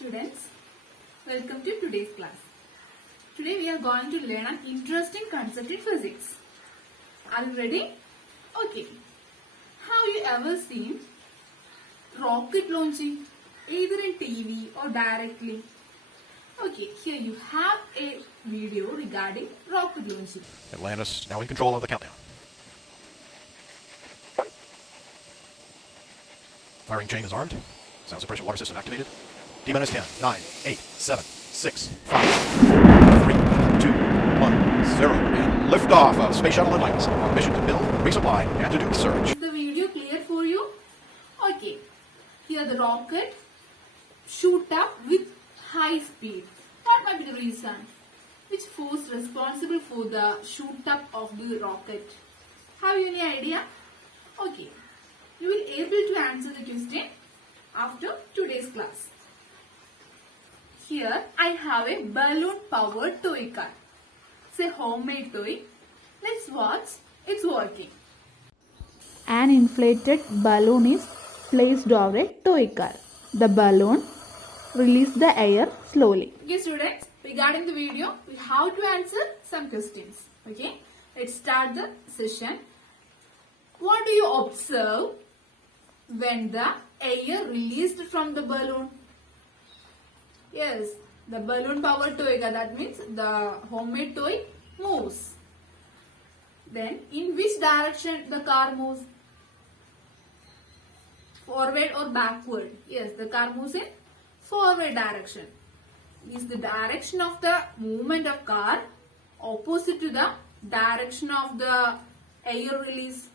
students, welcome to today's class. Today we are going to learn an interesting concept in physics. Are you ready? Okay. Have you ever seen rocket launching either in TV or directly? Okay, here you have a video regarding rocket launching. Atlantis now in control of the countdown. Firing chain is armed. Sound suppression water system activated. D-minus 10, 9, 8, 7, 6, 5, 3, 2, 1, 0. And liftoff of Space Shuttle Atlantis on mission to build, resupply, and to do research. Is the video clear for you? Okay. Here the rocket shoot up with high speed. What might be the reason? Which force responsible for the shoot up of the rocket? Have you any idea? Okay. You will able to answer the question after today's class. Here I have a balloon powered toy car. It's a homemade toy. Let's watch it's working. An inflated balloon is placed over a toy car. The balloon releases the air slowly. Okay students, regarding the video, we have to answer some questions. Okay, let's start the session. What do you observe when the air released from the balloon? Yes, the balloon powered toy car, that means the homemade toy moves. Then in which direction the car moves? Forward or backward? Yes, the car moves in forward direction. Is the direction of the movement of car opposite to the direction of the air release?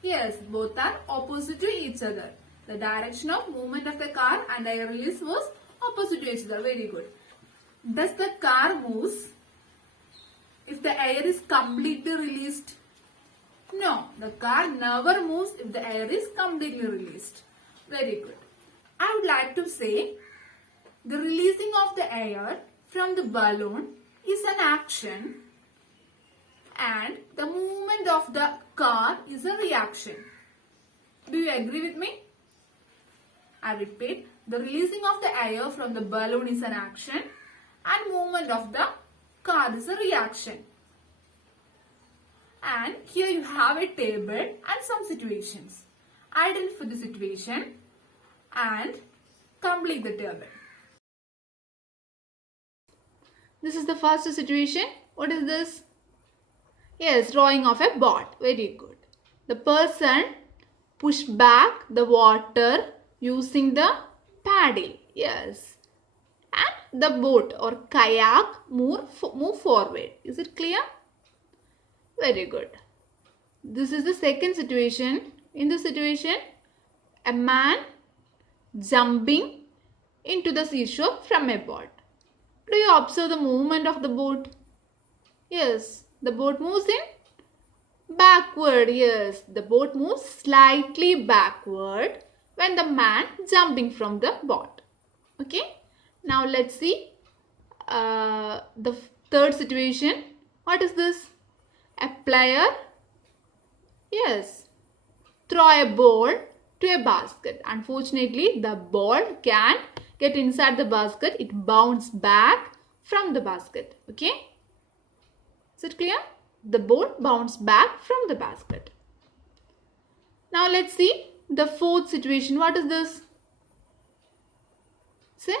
Yes, both are opposite to each other. The direction of movement of the car and air release was opposite to each other. Very good. Does the car moves if the air is completely released? No, the car never moves if the air is completely released. Very good. I would like to say the releasing of the air from the balloon is an action and the movement of the car is a reaction. Do you agree with me? I repeat, the releasing of the air from the balloon is an action and movement of the car is a reaction. And here you have a table and some situations. Identify the situation and complete the table. This is the first situation. What is this? Yes, drawing of a boat. Very good. The person push back the water using the paddle. Yes. And the boat or kayak move forward. Is it clear? Very good. This is the second situation. In this situation, a man jumping into the seashore from a boat. Do you observe the movement of the boat? Yes, the boat moves in backward. Yes, the boat moves slightly backward when the man jumping from the boat. Okay, now let's see the third situation. What is this? A player, yes, throw a ball to a basket. Unfortunately, the ball can't get inside the basket. It bounces back from the basket. Okay, is it clear? The ball bounced back from the basket. Now let's see the fourth situation. What is this? Say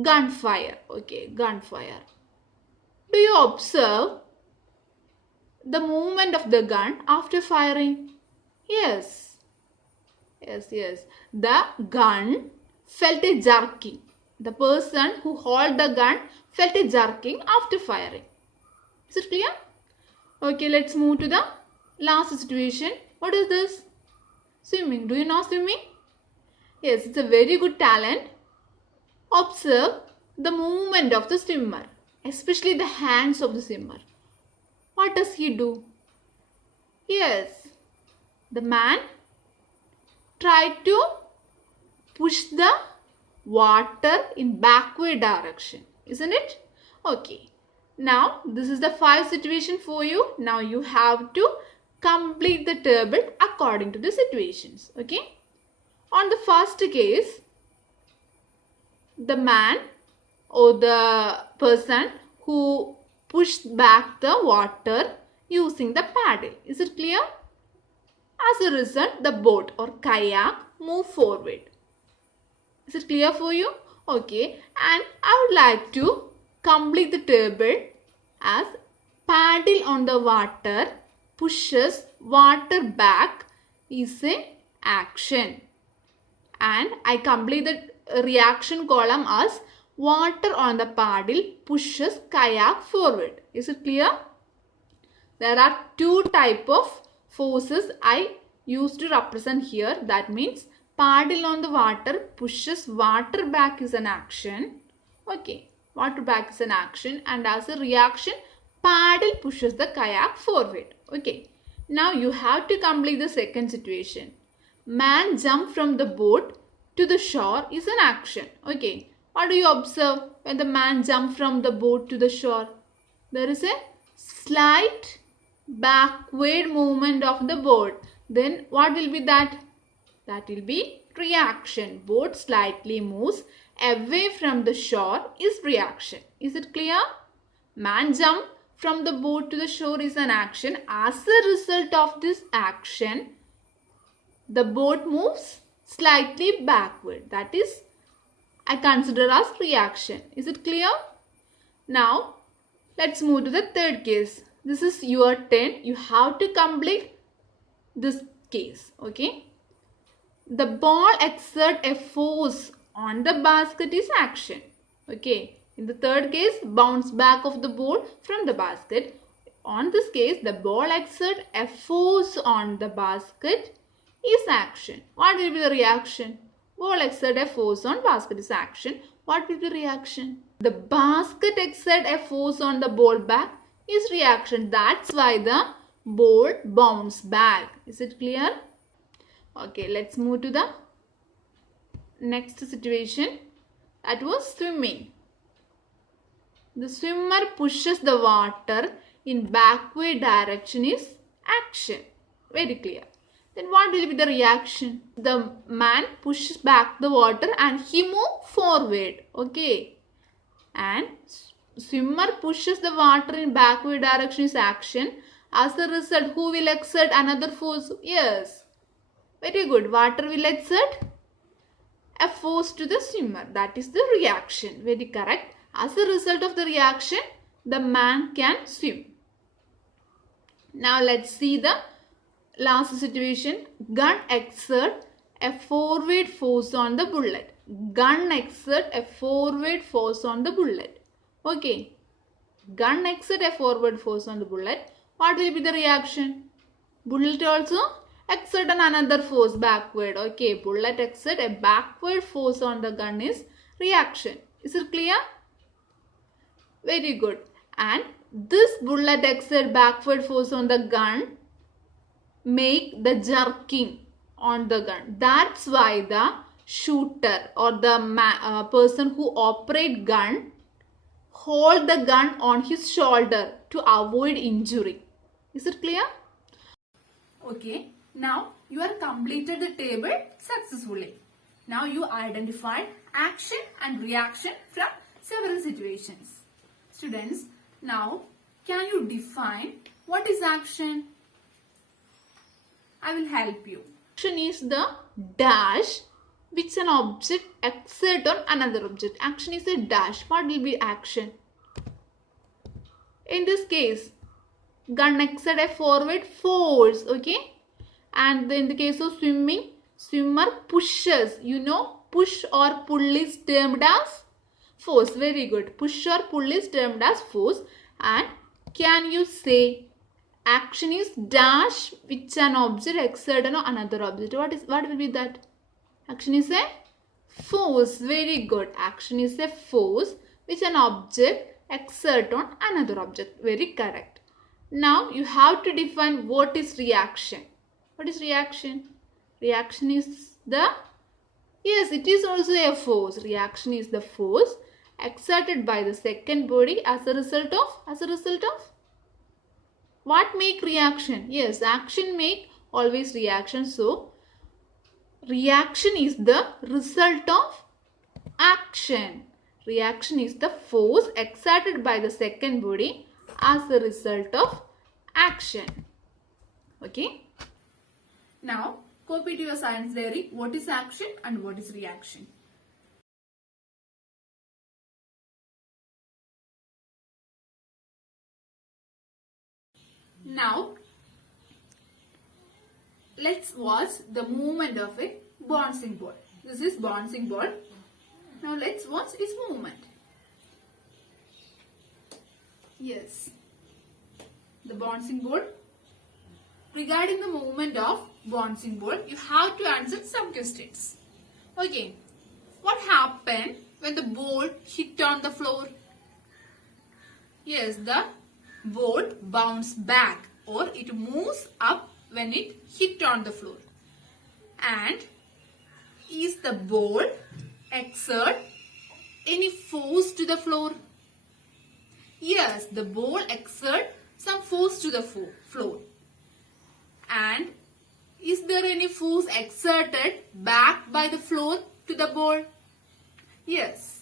gunfire. Okay, gunfire. Do you observe the movement of the gun after firing? Yes. Yes. The gun felt a jerking. The person who held the gun felt a jerking after firing. Is it clear? Okay, let's move to the last situation. What is this? Swimming. Do you know swimming? Yes, it's a very good talent. Observe the movement of the swimmer, especially the hands of the swimmer. What does he do? Yes, the man tried to push the water in backward direction, isn't it? Okay. Now, this is the 5 situation for you. Now, you have to complete the table according to the situations. Okay. On the first case, the man or the person who pushed back the water using the paddle. Is it clear? As a result, the boat or kayak moved forward. Is it clear for you? Okay. And I would like to complete the table as paddle on the water pushes water back is a action. And I complete the reaction column as water on the paddle pushes kayak forward. Is it clear? There are two type of forces I used to represent here. That means paddle on the water pushes water back is an action. Okay, water back is an action, and as a reaction, paddle pushes the kayak forward. Okay, now you have to complete the second situation. Man jump from the boat to the shore is an action. Okay, what do you observe when the man jump from the boat to the shore? There is a slight backward movement of the boat. Then what will be that? That will be reaction. Boat slightly moves away from the shore is reaction. Is it clear? Man jump from the boat to the shore is an action. As a result of this action, the boat moves slightly backward. That is, I consider as reaction. Is it clear? Now, let's move to the third case. This is your turn. You have to complete this case. Okay. The ball exert a force on the basket is action. Okay. In the third case, bounce back of the ball from the basket. On this case, the ball exert a force on the basket is action. What will be the reaction? Ball exert a force on basket is action. What will be the reaction? The basket exert a force on the ball back is reaction. That's why the ball bounce back. Is it clear? Okay, let's move to the next situation. That was swimming. The swimmer pushes the water in backward direction is action. Very clear. Then what will be the reaction? The man pushes back the water and he moves forward. Okay. And swimmer pushes the water in backward direction is action. As a result, who will exert another force? Yes. Very good. Water will exert a force to the swimmer. That is the reaction. Very correct. As a result of the reaction, the man can swim. Now let's see the last situation. Gun exert a forward force on the bullet. Gun exert a forward force on the bullet. Okay. Gun exert a forward force on the bullet. What will be the reaction? Bullet also exert another force backward. Okay. Bullet exert a backward force on the gun is reaction. Is it clear? Very good. And this bullet exert backward force on the gun make the jerking on the gun. That's why the shooter or the person who operate gun hold the gun on his shoulder to avoid injury. Is it clear? Okay. Now you have completed the table successfully. Now you identified action and reaction from several situations. Students, now can you define what is action? I will help you. Action is the dash which an object exert on another object. Action is a dash. What will be action? In this case, gun exert a forward force. Okay. And in the case of swimming, swimmer pushes. You know, push or pull is termed as force. Very good. Push or pull is termed as force. And can you say action is dash which an object exert on another object? What will be that? Action is a force. Very good. Action is a force which an object exert on another object. Very correct. Now you have to define what is reaction. What is reaction? Reaction is the, yes, it is also a force. Reaction is the force exerted by the second body as a result of what make reaction? Yes, action make always reaction. So reaction is the result of action. Reaction is the force exerted by the second body as a result of action. Okay. Now, copy to your science diary what is action and what is reaction. Now, let's watch the movement of a bouncing ball. This is bouncing ball. Now let's watch its movement. Yes, the bouncing ball. Regarding the movement of bouncing ball, you have to answer some questions. Okay, what happened when the ball hit on the floor? Yes, the ball bounced back or it moves up when it hit on the floor. And is the ball exert any force to the floor? Yes, the ball exert some force to the floor. And is there any force exerted back by the floor to the ball? Yes,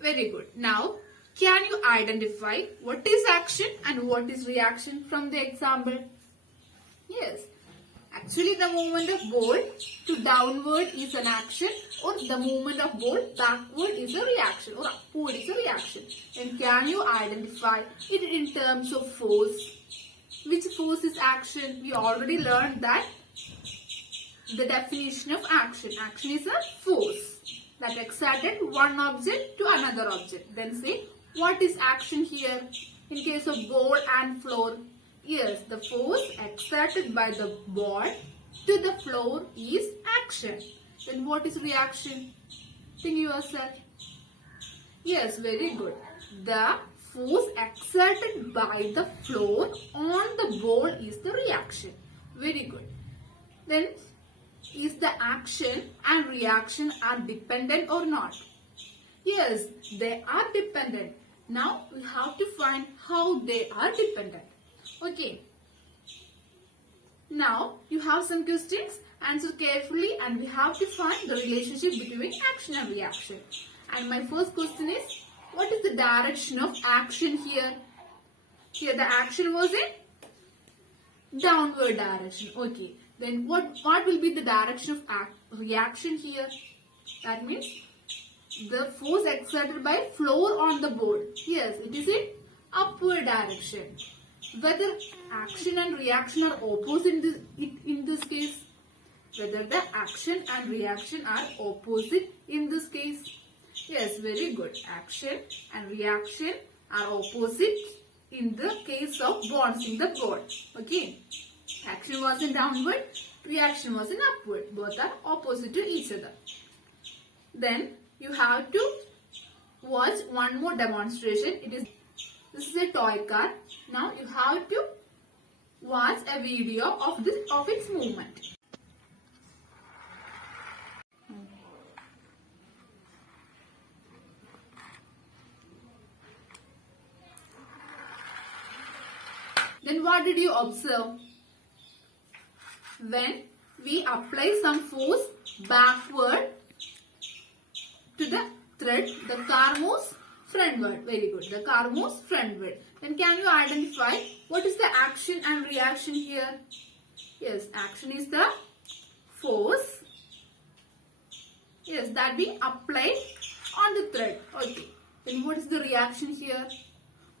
very good. Now, can you identify what is action and what is reaction from the example? Yes, actually the movement of ball to downward is an action, or the movement of ball backward is a reaction, or upward is a reaction. And can you identify it in terms of force? Which force is action? We already learned that the definition of action. Action is a force that exerted one object to another object. Then say, what is action here? In case of ball and floor, yes, the force exerted by the ball to the floor is action. Then what is reaction? Think yourself. Yes, very good. The force exerted by the floor on the ball is the reaction. Very good. Then, is the action and reaction are dependent or not? Yes, they are dependent. Now, we have to find how they are dependent. Okay. Now, you have some questions. Answer carefully and we have to find the relationship between action and reaction. And my first question is, what is the direction of action here? Here the action was in downward direction. Okay. Then what will be the direction of reaction here? That means the force exerted by floor on the ball. Yes, it is in upward direction. Whether action and reaction are opposite in this case? Whether the action and reaction are opposite in this case? Yes, very good. Action and reaction are opposite in the case of bouncing the ball. Okay. Action was in downward, reaction was in upward. Both are opposite to each other. Then you have to watch one more demonstration. This is a toy car. Now you have to watch a video of its movement. Then what did you observe? When we apply some force backward to the thread, the car moves frontward. Very good. The car moves frontward. Then can you identify what is the action and reaction here? Yes, action is the force. Yes, that we apply on the thread. Okay. Then what is the reaction here?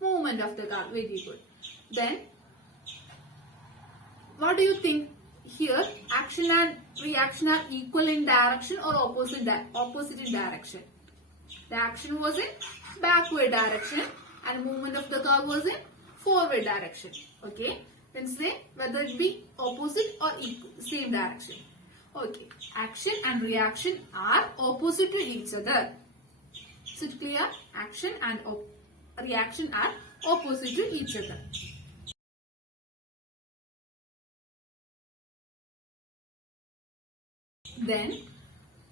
Movement of the car. Very good. Then what do you think? Here, action and reaction are equal in direction or opposite in direction. The action was in backward direction and movement of the car was in forward direction. Okay. Then say whether it be opposite or equal, same direction. Okay. Action and reaction are opposite to each other. So it's clear? Action and reaction are opposite to each other. Then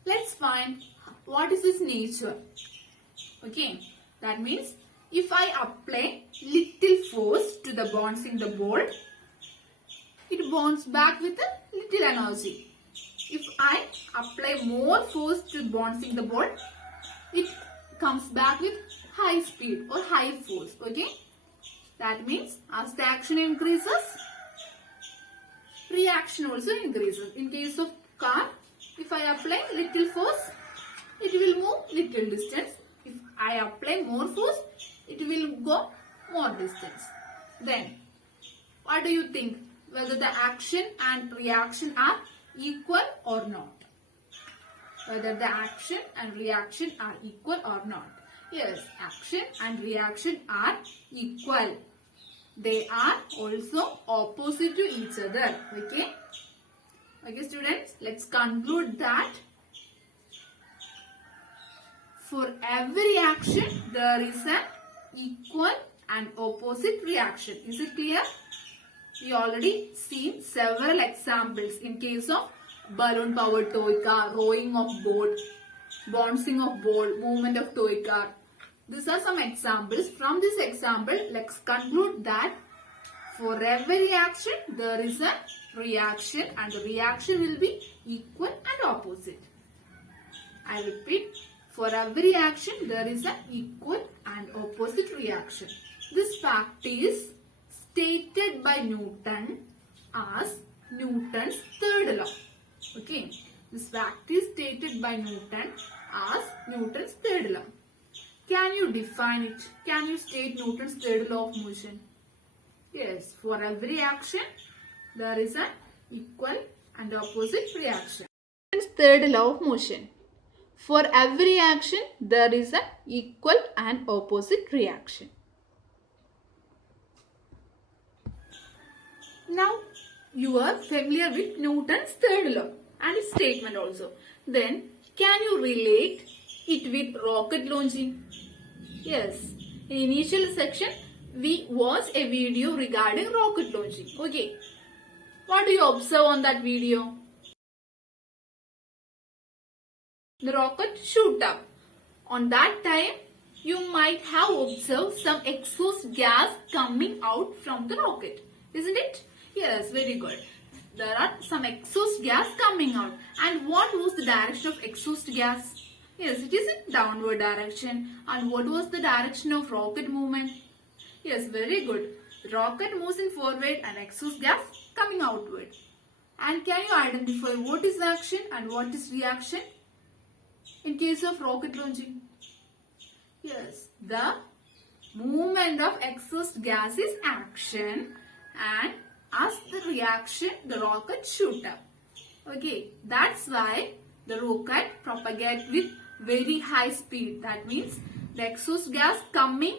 let's find what is its nature. Okay, that means if I apply little force to the bouncing the ball, it bounces back with a little energy. If I apply more force to bouncing the ball, it comes back with high speed or high force. Okay, that means as the action increases, reaction also increases. In case of car, if I apply little force, it will move little distance. If I apply more force, it will go more distance. Then, what do you think? Whether the action and reaction are equal or not? Whether the action and reaction are equal or not? Yes, action and reaction are equal. They are also opposite to each other. Okay? Okay, students, let's conclude that for every action, there is an equal and opposite reaction. Is it clear? We already seen several examples in case of balloon powered toy car, rowing of boat, bouncing of ball, movement of toy car. These are some examples. From this example, let's conclude that for every action, there is a reaction and the reaction will be equal and opposite. I repeat, for every action, there is an equal and opposite reaction. This fact is stated by Newton as Newton's third law. Okay, this fact is stated by Newton as Newton's third law. Can you define it? Can you state Newton's third law of motion? Yes, for every action, there is an equal and opposite reaction. Newton's third law of motion. For every action, there is an equal and opposite reaction. Now, you are familiar with Newton's third law and its statement also. Then, can you relate it with rocket launching? Yes, in initial section, we watched a video regarding rocket launching. Okay, what do you observe on that video? The rocket shoot up. On that time, you might have observed some exhaust gas coming out from the rocket. Isn't it? Yes, very good. There are some exhaust gas coming out. And what was the direction of exhaust gas? Yes, it is in downward direction. And what was the direction of rocket movement? Yes, very good. Rocket moves in forward and exhaust gas coming outward. And can you identify what is action and what is reaction in case of rocket launching? Yes, the movement of exhaust gas is action, and as the reaction, the rocket shoot up. Okay, that's why the rocket propagates with very high speed. That means the exhaust gas coming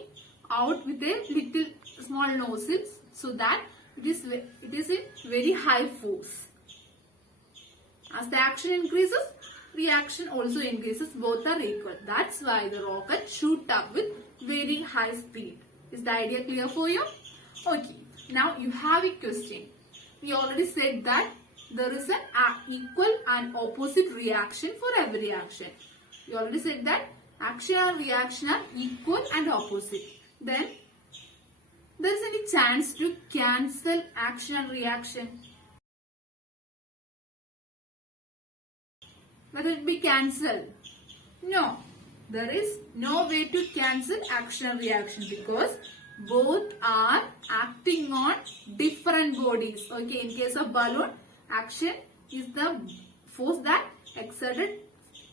out with a little small nozzle, so that it is in very high force. As the action increases, reaction also increases. Both are equal. That's why the rocket shoot up with very high speed. Is the idea clear for you? Okay. Now you have a question. We already said that there is an equal and opposite reaction for every action. We already said that action and reaction are equal and opposite. Then there is any chance to cancel action and reaction? Whether it be cancelled? No. There is no way to cancel action and reaction because both are acting on different bodies. Okay, in case of balloon, action is the force that exerted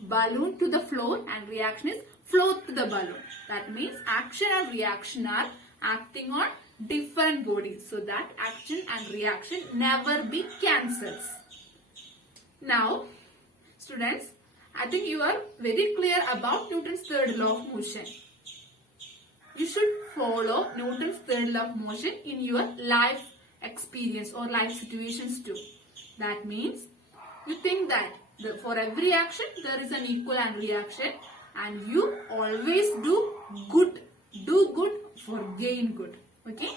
balloon to the floor and reaction is float to the balloon. That means action and reaction are acting on different bodies, so that action and reaction never be cancelled. Now, students, I think you are very clear about Newton's third law of motion. You should follow Newton's third law of motion in your life experience or life situations too. That means you think that for every action there is an equal and reaction, and you always do good for gain good. Okay.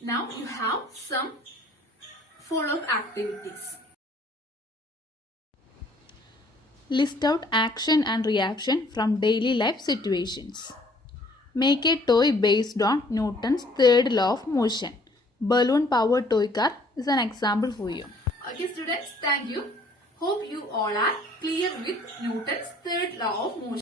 Now you have some follow-up activities. List out action and reaction from daily life situations. Make a toy based on Newton's third law of motion. Balloon powered toy car is an example for you. Okay students, thank you. Hope you all are clear with Newton's third law of motion.